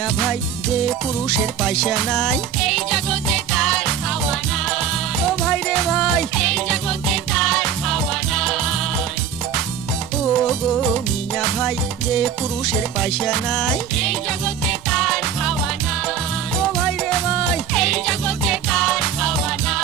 মিয়া ভাই যে পুরুষের পয়সা নাই এই জগতে তার খাওয়া নাই। ও ভাই রে ভাই এই জগতে তার খাওয়া নাই। ও গো মিয়া ভাই যে পুরুষের পয়সা নাই এই জগতে তার খাওয়া নাই। ও ভাই রে ভাই এই জগতে তার খাওয়া নাই।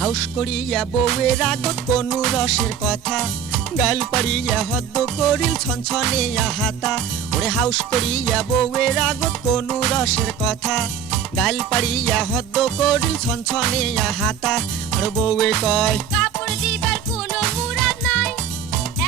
হাউস করিয়া বউয়ের আগত কোনো রসের কথা গাল পাড়িয়া হদ্দ করিল ছনছনিয়া হাতা ওরে হাউস করিয়া বউয়ের আগত কোনো রসের কথা গাল পাড়িয়া হদ্দ করিল ছনছনিয়া হাতা আর বউয়ে কয় কাপড় দিবার কোনো মুরাদ নাই,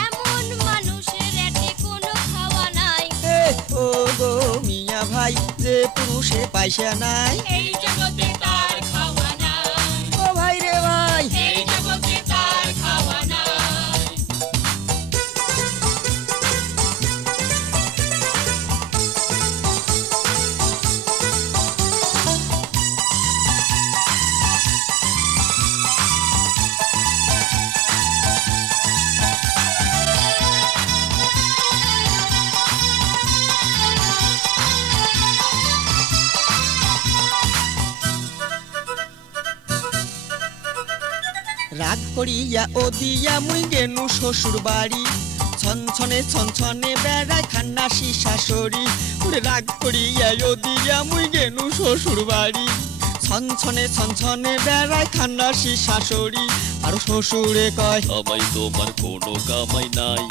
এমন মানুষের এতে কোনো খাওয়া নাই। এ ও গো মিয়া ভাই যে পুরুষের পয়সা নাই এই জগতে তার খাওয়া নাই। ও ভাই রে ভাই এই জগতে তার খাওয়া নাই। রাগ করিয়া ও দিয়া মুই গেনু শ্বশুর বাড়ি ছনছনে ছনছনে বেড়ায় খান্নাসি শাশুড়ি ওরে রাগ করিয়া ও দিয়া মুই গেনু শ্বশুর বাড়ি ছনছনে ছনছনে বেড়ায় খান্নাসি শাশুড়ি আর শ্বশুরে কয় জামাই তোমার কোনো কামাই নাই,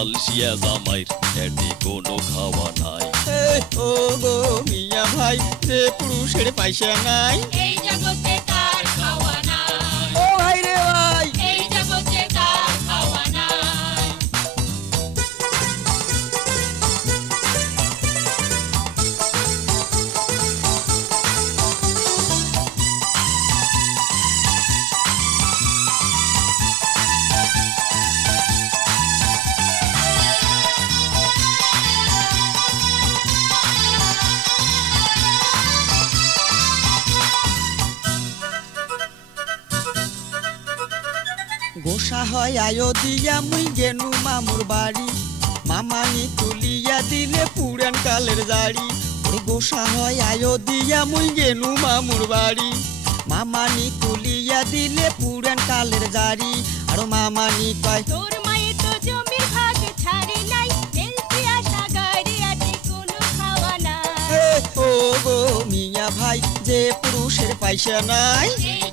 আলসিয়া জামাইর এটি কোনো খাওয়া নাই। এ ও গো মিয়া ভাই যে পুরুষের পয়সা নাই এই জগতে তার খাওয়া নাই। ও ভাই রে ভাই এই জগতে তার খাওয়া নাই। গোসা হয় আয়ো দিয়া মুই গেনু মামুর বাড়ি মামানি তুলিয়া দিলে পুরান কালের জাড়ি ওরে গোসা হয় আয়ো দিয়া মুই গেনু মামুর বাড়ি মামানি তুলিয়া দিলে পুরান কালের জাড়ি আর মামানি কয় তোর মায়ের তো জমির ভাগ ছাড়ি নাই, তেলতি আশা গাড়ি আছে কোনো খাওয়া নাই। এ ও গো মিয়া ভাই যে পুরুষের পয়সা নাই এই